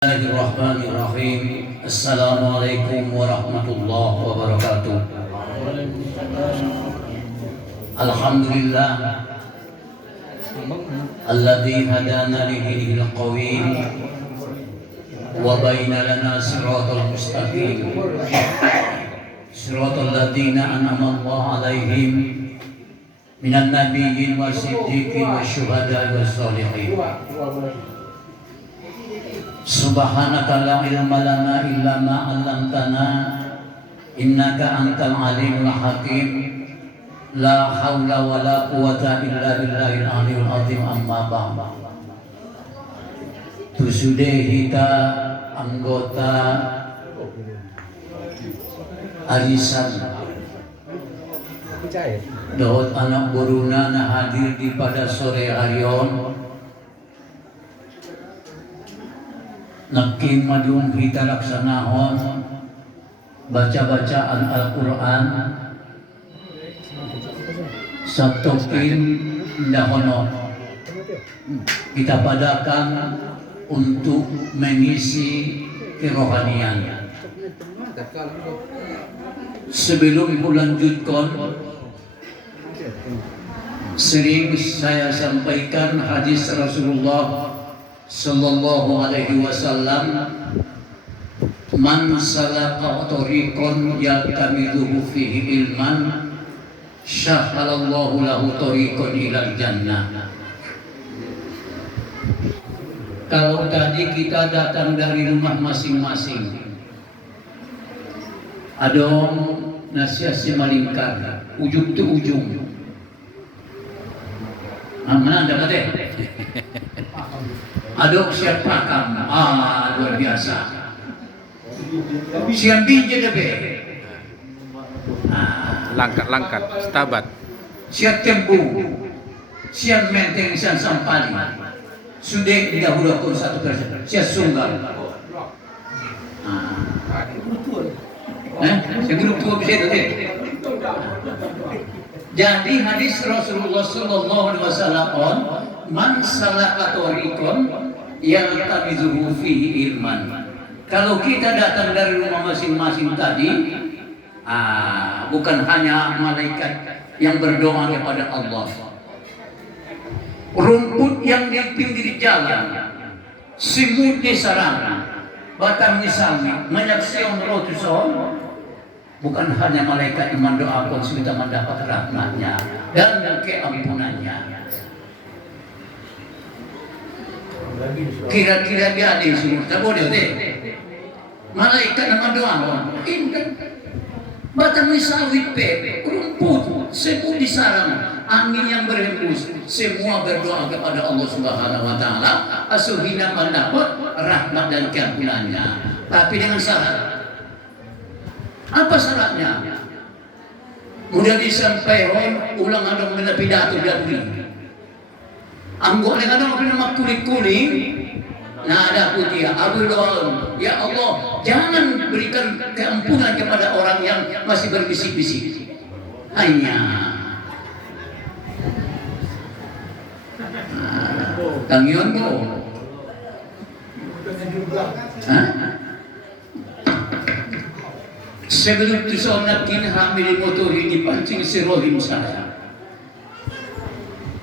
Bismillahirrahmanirrahim. Assalamualaikum warahmatullahi wabarakatuh. Alhamdulillah alladzi hadana li dinil qawim wa baina lana siratal mustaqim siratal ladzina an'ama Allahu 'alaihim minan nabiyyin wasiddiqin wasyuhada'i wassalihin. Subhanaka la ilma lana illa ma 'allamtana innaka antal alimul hakim. La haula wala quwata illa billahil aliyul azim. Amma ba'd. Tusudehita anggota arisan Daud anak buruna na hadir di pada sore harion Nakim madung kita laksanahon baca-bacaan Al-Quran satokin dahono kita padakan untuk mengisi kerohanian. Sebelum melanjutkan, sering saya sampaikan hadis Rasulullah sallallahu alaihi wasallam, man salaka tariqan yaltamisu fihi ilman syahhalallahu lahu tariqan ilal jannah. Kalau tadi kita datang dari rumah masing-masing, adong nasihat si malingkar ujung tu ujung. Mana anda kata? Adok siap pakam, luar biasa. Siap biji debe, langkat, setabat. Siap tembu, siap menteng, siap sampali. Sudah didahulukan satu persen. Siap sunggal. Yang grup tua bisa itu. Jadi hadis Rasulullah sallallahu alaihi wasallam, man salaka tariqan yaltamisu fihi ilman. Kalau kita datang dari rumah masing-masing tadi, bukan hanya malaikat yang berdoa kepada Allah. Rumput yang di pinggir jalan, simut di sarang, batang misalnya, menyaksikan rotuson, bukan hanya malaikat yang mendoakan kita mendapat rahmatnya dan keampunannya. Kira-kira dia ada yang semua tak boleh deh. Malaikat yang mendoakan, ingat batang sawit rumput, semut di sarang, angin yang berhembus, semua berdoa kepada Allah Subhanahu wa taala asuhina mendapat rahmat dan keampunannya. Tapi dengan syarat. Apa syaratnya? Mudah disampaikan ulang ada mengenai pidato dahulu. Anggota dengan nama kulit-kulit, nada putih, Abu Dhaul. Ya Allah, jangan berikan keampunan kepada orang yang masih berbisik-bisik. Hanya Tangion ko. Sebelum itu saya hamil motor dipancing si rohim saya.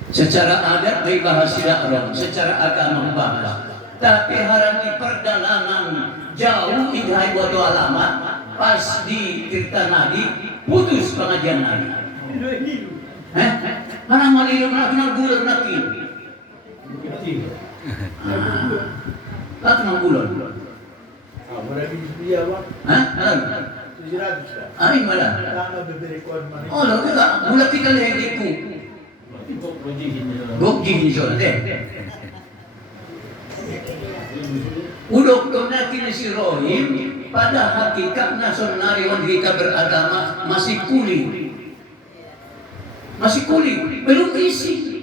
Secara adat baik bahas tidak orang, secara agama bahas. Tapi hari perjalanan jauh idhai waktu alamat, pas di Tirta Nadi putus pengajian Nadi. Mana malilum nak kenal bulan lagi? Tak kenal bulan. Ay malah. Oh, lo kita bulat kita lehiku. Gokji insya Allah. Udok natin si Rohim pada hakikat nasional kita beragama masih kuli, belum isi.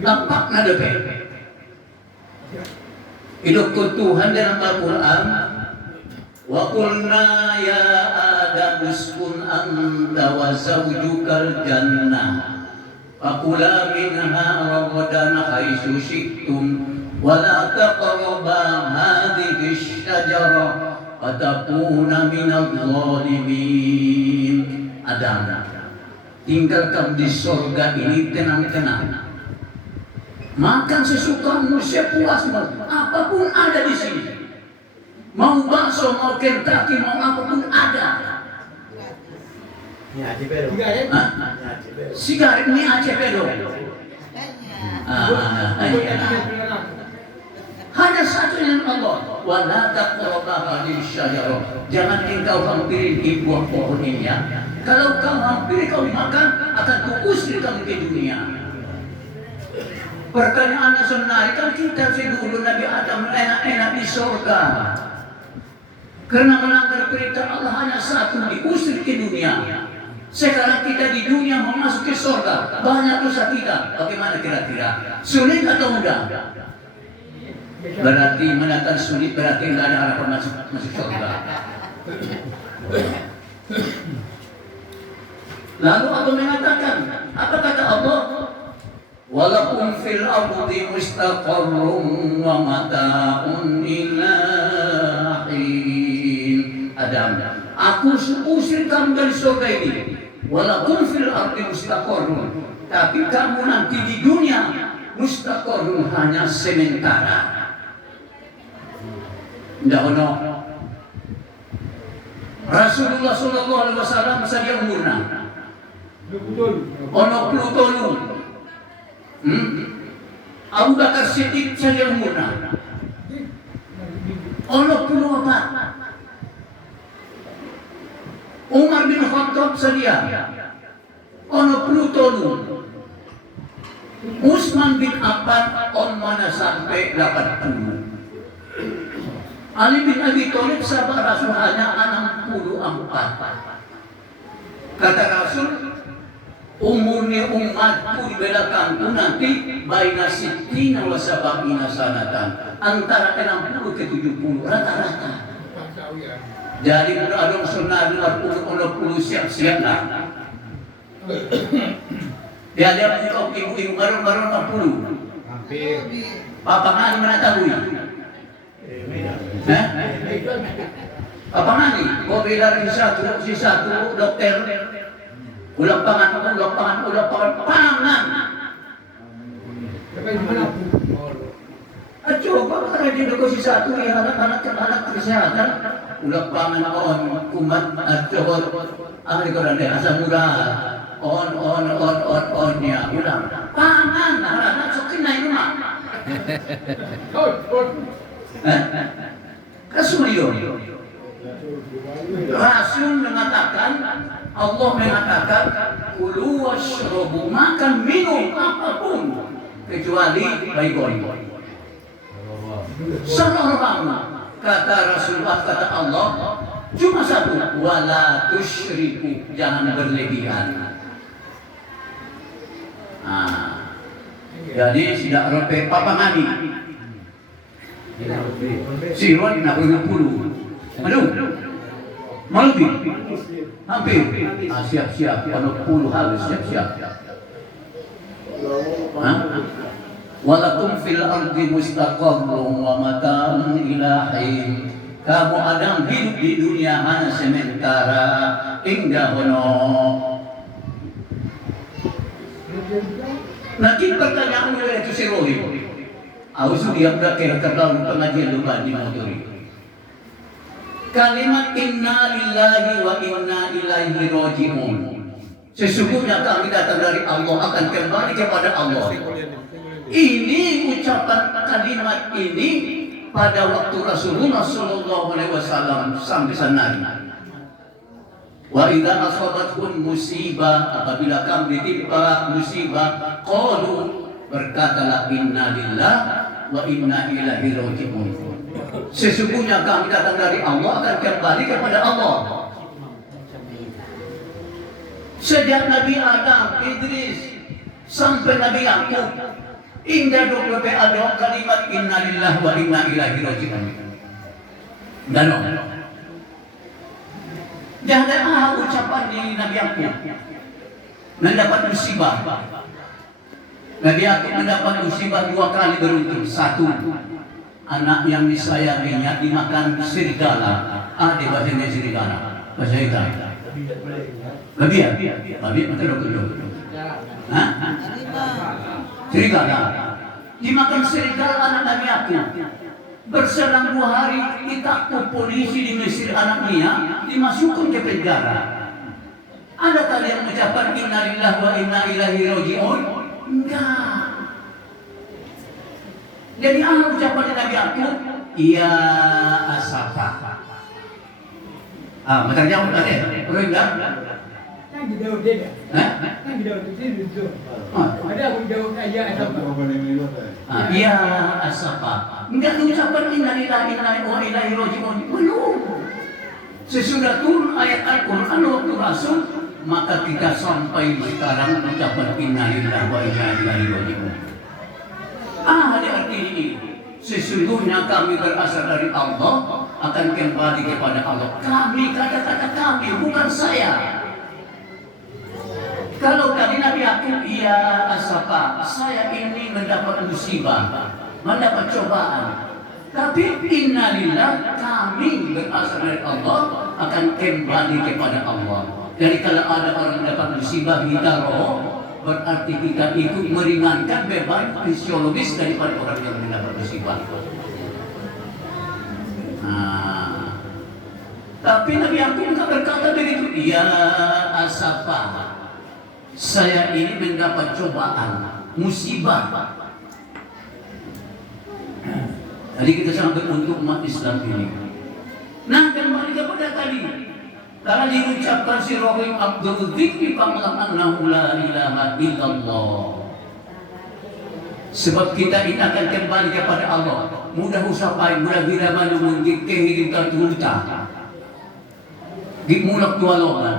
Tampak nada hidup Tuhan dalam Al-Quran. Wa qulna ya Adam uskun anta wa zawjukal jannah fakula minha ragadan haitsu syi'tum wa la taqraba hadhihi asy-syajarah fatakuna minadh dhalimin. Adam, tinggalkan di surga ini tenang-tenang. Makan sesukamu, sepuasmu, apapun ada di sini. Mau bakso, mau Kentucky, mau apapun ada. Sigaret ini Aceh Pedo. Hanya satu yang Allah. Wala taqrabu hadhihi asy-syajarah. Jangan engkau hampiri buah pohon ini ya. Kalau kau hampiri kau makan, akan kuusir kamu ke dunia. Pertanyaannya sebenarnya kan kita dulu Nabi Adam enak-enak di surga. Karena melanggar perintah Allah hanya satu, diusir ke dunia. Sekarang kita di dunia mau masuk ke surga, banyak dosa kita. Bagaimana kira-kira? Sulit atau mudah? Berarti menatap sulit, berarti tidak ada harapan masuk surga. Lalu Allah mengatakan, apa kata Allah? Walakum fil ardi mustaqarrun wa mata'un ila hin. Adam, aku usir kamu dari surga ini. Walakum fil ardi mustaqarrun. Tapi kamu nanti di dunia mustaqarrun hanya sementara. Tidak ono. Rasulullah sallallahu alaihi wasallam saja umurna. Ono Plutonu. Abu Bakar Siddiq saja umurna. Ono puluh apa? Umar bin Khattab saja. Ono Plutonu. Utsman bin Affan on mana sampai 80. Ali bin Abi Thalib sahabat Rasul hanya 64. Kata Rasul, umurnya umatku di belakangku nanti baina sittina wa sab'ina sanatan, antara 60 ke 70 rata-rata. Jadi udah ada sunnah 20 siap-siap lah. Dia ada ibu-ibu baru 40. Hampir. Papa Ngani mana tahu ya? Apa Ngani? Kau bilang si satu dokter. Ulang pangan. Pangan. Coba karena dia doko si satu ya anak kesehatan. Ulang pangan on kumat coba ahli koran deh asam murah. On ya ulang pangan anak sokin naik rumah. Rasul mengatakan, Allah mengatakan, kulu washrobu, makan minum apapun kecuali baygon. Sallallahu kata Rasulullah, kata Allah, cuma satu, wala tusyriku, jangan berlebihan. Jadi tidak rope Papa Ngani. Siron nak 60. Aduh. Malbi. Hampir. Siap-siap. Kalau 10 habis siap-siap. Walakum fil ardi mustaqarrun wa mata'un ila hin. Kamu Adam hidup di dunia hanya sementara hingga hono. Nanti pertanyaan itu si Rohim. Aku dia berakhir terlalu pengajian lupa di Maturi. Kalimat inna lillahi wa inna ilaihi raji'un. Sesungguhnya kami datang dari Allah, akan kembali kepada Allah. Ini ucapan kalimat ini pada waktu Rasulullah sallallahu alaihi wasallam sampai sana. Wa idza asabatkum musibah, apabila kamu ditimpa musibah, qalu, berkatalah inna lillah wa inna ilaihi raji'un. Sesungguhnya kami datang dari Allah, akan kembali kepada Allah. Sejak Nabi Adam, Idris sampai Nabi Yakub, hingga 20 ada kalimat inna lillah wa inna ilaihi raji'un. Dan jangan ucapan di Nabi Yakub mendapat musibah. Nabi Yakub mendapat musibah 2 kali beruntun. 1, anak yang disayanginya dimakan serigala. Di bahasa Indonesia serigala. Bahasa Indonesia. Babi ya? Babi betul. Hah? Serigala. Dimakan serigala anak Nabi Yakub. Berselang 2 hari ditangkap polisi di Mesir anaknya, dimasukkan ke penjara. Ada kalian mengucapkan innalillahi wa inna ilaihi raji'un? Enggak. Jadi ucapan Nabi Yakub, ya asafa. Macam jauh tadi, orang enggak? Kan di Daud dia. Kan di Daud itu itu. Ada aku di Daud aja asafa. Ya asafa. Enggak diucapkan innalillahi wa inna ilaihi raji'un. Belum. Sesudah turun ayat Al-Quran waktu Rasul, maka kita sampai sekarang mengucapkan innalillahi wa inna ilaihi raji'un. Hati-hati ini. Sesungguhnya kami berasal dari Allah, akan kembali kepada Allah. Kami, kata-kata kami, bukan saya. Kalau tadi Nabi Yakub, ya asafa, saya ini mendapat musibah, mendapat cobaan. Tapi innalillah, kami berasal dari Allah, akan kembali kepada Allah. Jadi kalau ada orang mendapat musibah hidaro, berarti kita ikut meringankan beban fisiologis daripada orang yang mendapat musibah. Tapi Nabi Yakub tak berkata begitu. Ya asafa, saya ini mendapat cobaan, musibah. Jadi kita sangat beruntung umat Islam ini. Nah, kembali kepada tadi. Karena diucapkan si Rohim Abdul Dzikri fa'lam annahu la ilaha illallah. Sebab kita ini akan kembali kepada Allah. Mudah usapai, mudah biramanu mengkehidupan tuhuta. Gimulak tualogan.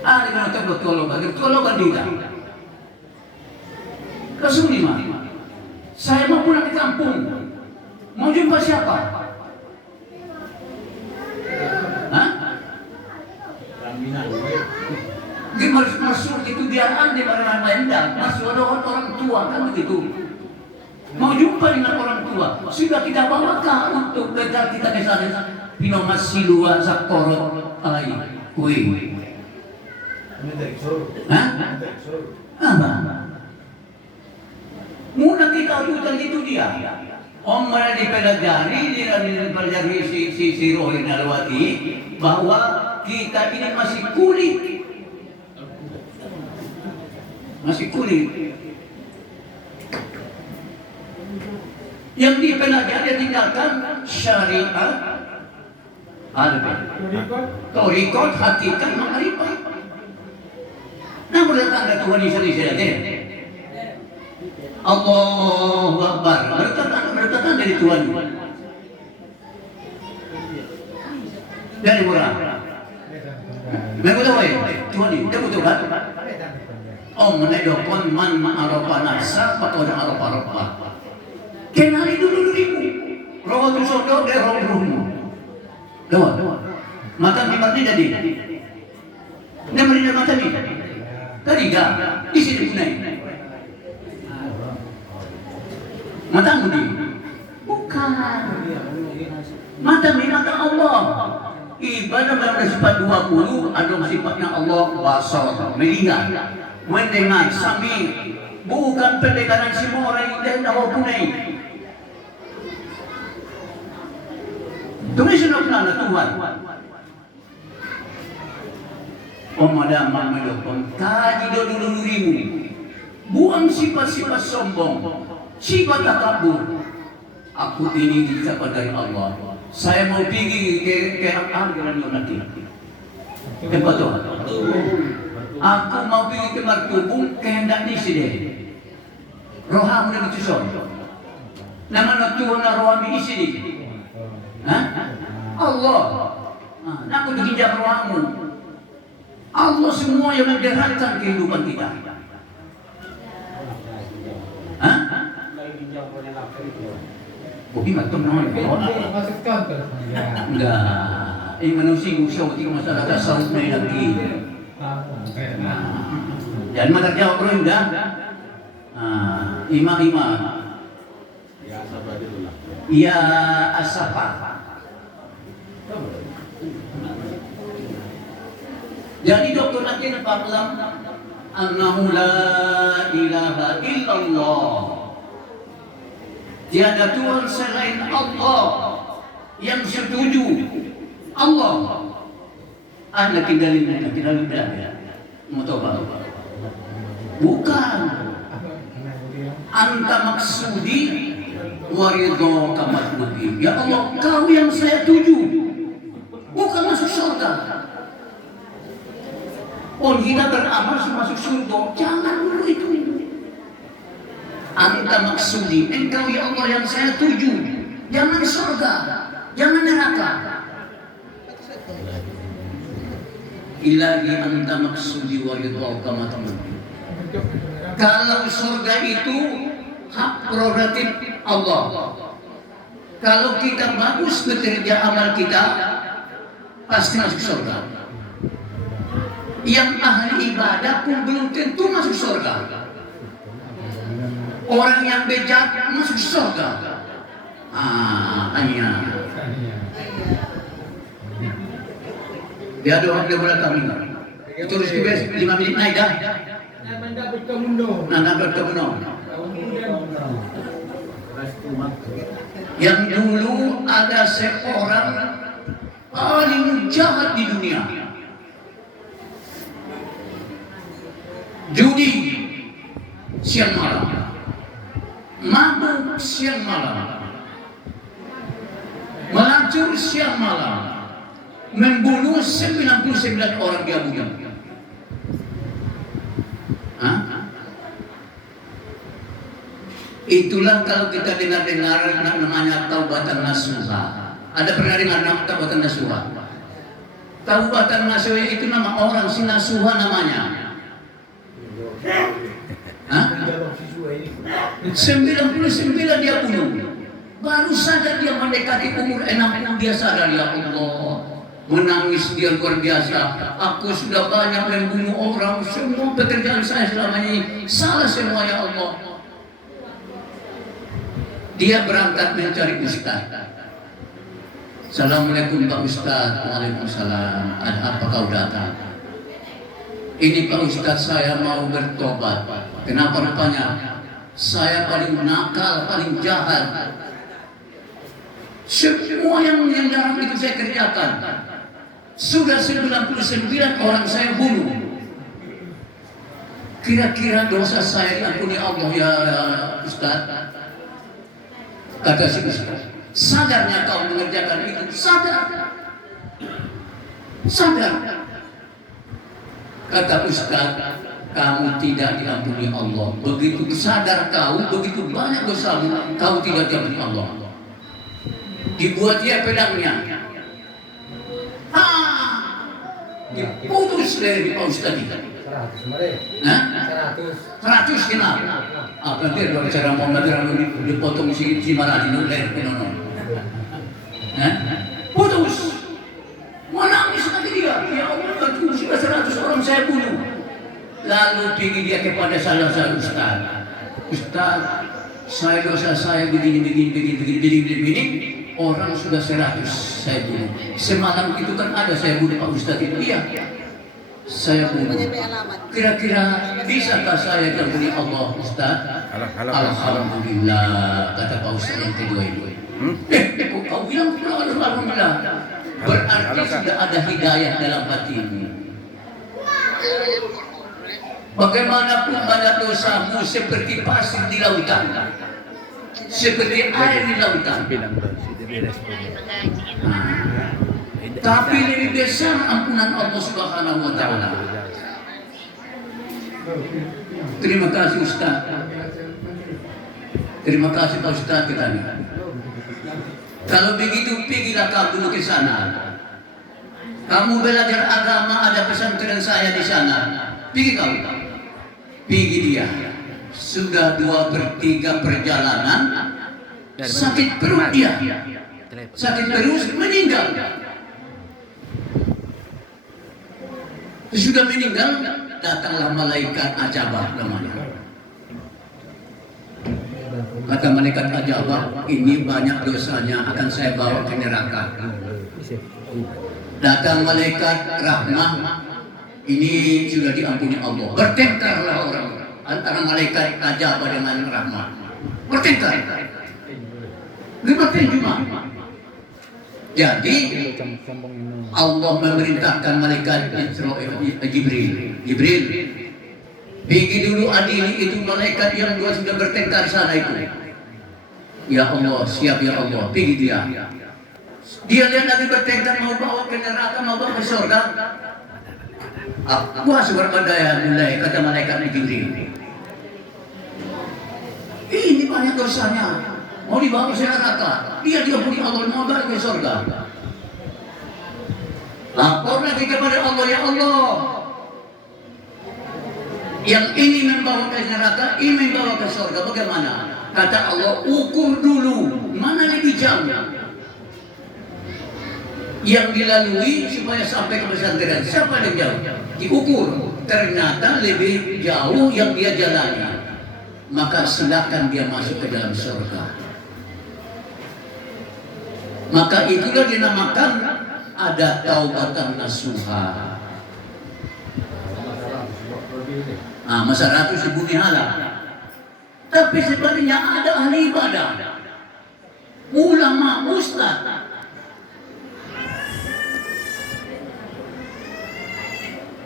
Di mana terbuat tualogan? Tualogan tidak. Kesuliman. Saya mau pulang ke kampung. Mau jumpa siapa? Masuk itu biar anda orang lain masuk ada orang tua kan begitu. Mau jumpa dengan orang tua, sudah kita bawakan untuk bekal kita ke sana. Pinomas silua sakorot alai kui. Apa? Mula kita urutan itu dia. Om mana dipelajari, dipelajari si Rohim Nalwati bahwa kita ini masih kulit. Masih kulit. Yang dipelajari tinggalkan syariat, torikot, hakikat, makrifat. Namun datang ke Tuhan Yesus saja. Allahu Akbar. Berkata dari Tuhan. Dari murah. Mengetahui Tuhan ini, dia betul kan? Menedokon man ma'arofa nasa pakoda arofa-arofa. Kenali dulu dirimu. Roh tu sodok dia roh-rohmu. Doa. Maka mimpi jadi. Dia meridah mata ni. Tadi dah. Isi dipunai. Matamu di? Bukan. Mata mata Allah. Ibadah dalam sifat 20 ada sifatnya Allah basar, melihat, mendengar, sami. Bukan pendekaran semua orang yang tahu punai. Tumis nak Tuhan. Pemadaman mendokong kaji dulu dirimu. Buang sifat-sifat sombong, sifat takabur. Aku ini diucapkan dari Allah. Saya mau pergi ke Al-Quran nanti. Tempat Tuhan. Aku mau pergi ke Martubung kehendak ni sini. Roham dan cuson. Nama Tuhan roham ini sini. Allah. Aku dikinjam rohamu. Allah semua yang menggerakkan kehidupan kita. Bukti matum naman. Enggak. Manusia usaha ketika masyarakat sahut na lagi. Dan mata jawab bro udah. Imam. Ya asapa. Jadi Dr. Akin Faklam annahu la ilaha illallah. Tiada Tuhan selain Allah. Yang setuju Allah. Lagi dalil dah. Mau tahu bukan. Anta maksudi waridho kamatmubi. Ya Allah, kau yang saya tuju. Bukan masuk surga. Oh, kita beramal masuk surga. Jangan dulu itu. Anta maksudi, engkau ya Allah yang saya tuju. Jangan surga, jangan neraka. Ilahi anta maksudi waridho kamatmubi. Kalau surga itu hak prerogatif Allah. Kalau kita bagus bekerja amal kita, pasti masuk surga. Yang ahli ibadah pun belum tentu masuk surga. Orang yang bejat masuk surga. Hanya. Dia doa dia boleh kami. Terus juga 5 menit naik dah. Nanda bertemu. Yang dulu ada seorang paling jahat di dunia. Judi siang malam, mabuk siang malam, melacur siang malam, membunuh 99 orang dia bunuh. Itulah kalau kita dengar namanya taubatan nasuha. Ada pernah dengar nama taubatan nasuha? Taubatan nasuha itu nama orang, si nasuha namanya. 99 dia bunuh. Baru sadar dia mendekati umur 60 dia sadar, ya Allah. Menangis dia luar biasa. Aku sudah banyak membunuh orang. Semua pekerjaan saya selama ini salah semua, ya Allah. Dia berangkat mencari ustaz. Assalamualaikum Pak Ustaz. Waalaikumsalam. Apa kau datang? Ini Pak Ustaz, saya mau bertobat. Kenapa rupanya? Saya paling nakal, paling jahat. Semua yang larang itu saya kerjakan. Sudah 99 orang saya bunuh. Kira-kira dosa saya diampuni Allah ya Ustaz? Kata si Ustaz, sadarnya kau mengerjakan itu? Sadar. Kata Ustaz, kamu tidak diampuni Allah. Begitu sadar kau, begitu banyak dosamu, kau tidak diampuni Allah. Dibuat dia pedangnya. Diputus dari Pak Ustaz itu. 100 kenal. Berarti kalau cara mau ngajarin dipotong si marah di leher penono. Putus. Menangis lagi dia. Ya Allah, sudah 100 orang saya bunuh. Lalu pergi dia kepada salah satu ustaz. Ustaz, saya dosa saya begini. Orang sudah 100 saya bunuh. Semalam itu kan ada saya bunuh Pak Ustaz itu. Iya. Saya bunuh. Kira-kira bisakah saya diampuni Allah, Ustaz? Alhamdulillah, kata Pak Ustaz yang kedua itu. Kok kau bilang alhamdulillah? Berarti sudah ada hidayah dalam hatimu. Bagaimanapun banyak dosamu seperti pasir di lautan, seperti air di lautan. Tapi lebih besar ampunan Allah Subhanahu wa Ta'ala. Terima kasih Ustaz. Terima kasih Pak Ustaz katanya. Kalau begitu pergilah kamu ke sana. Kamu belajar agama, ada pesantren saya di sana. Pergi kamu. Pergi dia. Sudah 2/3 perjalanan sakit perut dia. Sakit perut meninggal. Sudah meninggal, datanglah malaikat ajabah namanya. Kata malaikat ajabah, ini banyak dosanya, akan saya bawa ke neraka. Datang malaikat rahmah, ini sudah diampuni Allah. Bertengkarlah orang antara malaikat ajabah dengan rahmah. Bertengkar. Libatkan cuma. Jadi Allah memerintahkan malaikat Jibril, pergi dulu adili itu malaikat yang dua sudah bertengkar sana itu. Ya Allah, siap ya Allah, pergi dia. Dia lihat lagi bertengkar, mau bawa ke neraka, mau bawa ke surga. Aku berpadaya mulai, kata malaikat Jibril. Ini banyak dosanya, mau dibawa ke neraka. Dia diampuni Allah, mau bawa ke surga. Lapor lagi kepada Allah, ya Allah, yang ini membawa ke neraka, ini membawa ke surga, bagaimana? Kata Allah, ukur dulu mana lebih jauh yang dilalui supaya sampai ke pesantren. Siapa yang jauh? Diukur, ternyata lebih jauh yang dia jalani, maka silakan dia masuk ke dalam surga. Maka itulah dinamakan ada taubatan nasuha. Masa ratus ibu nihala. Tapi sebenarnya ada ahli ibadah, ulama, ustaz.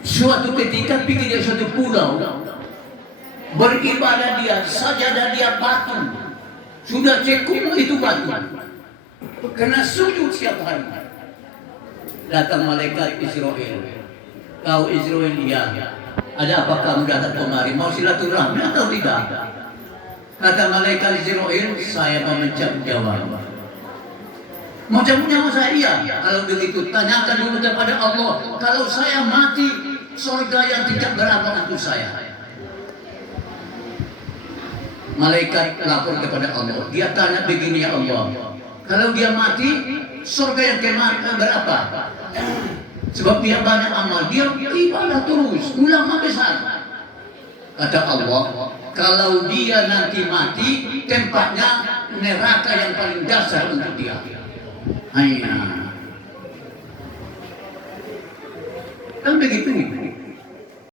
Suatu ketika pergi dia suatu pulau, beribadah dia, sajadah dia batu, sudah cekung itu batu, kena sujud setiap hari. Datang malaikat Israel. Kau Israel, iya. Ada apa kamu datang kemari? Mau silaturahmi atau tidak? Kata malaikat Israel, saya mau mencabut nyawa. Mau cabut nyawa saya? Iya. Kalau begitu, tanyakan dulu kepada Allah. Kalau saya mati, surga yang tidak berapa untuk saya. Malaikat lapor kepada Allah. Dia tanya begini, ya Allah, kalau dia mati, surga yang berapa? Sebab dia banyak amal, dia ibadah terus, ulama besar. Kata Allah, kalau dia nanti mati, tempatnya neraka yang paling dasar untuk dia. Hanya kan begitu.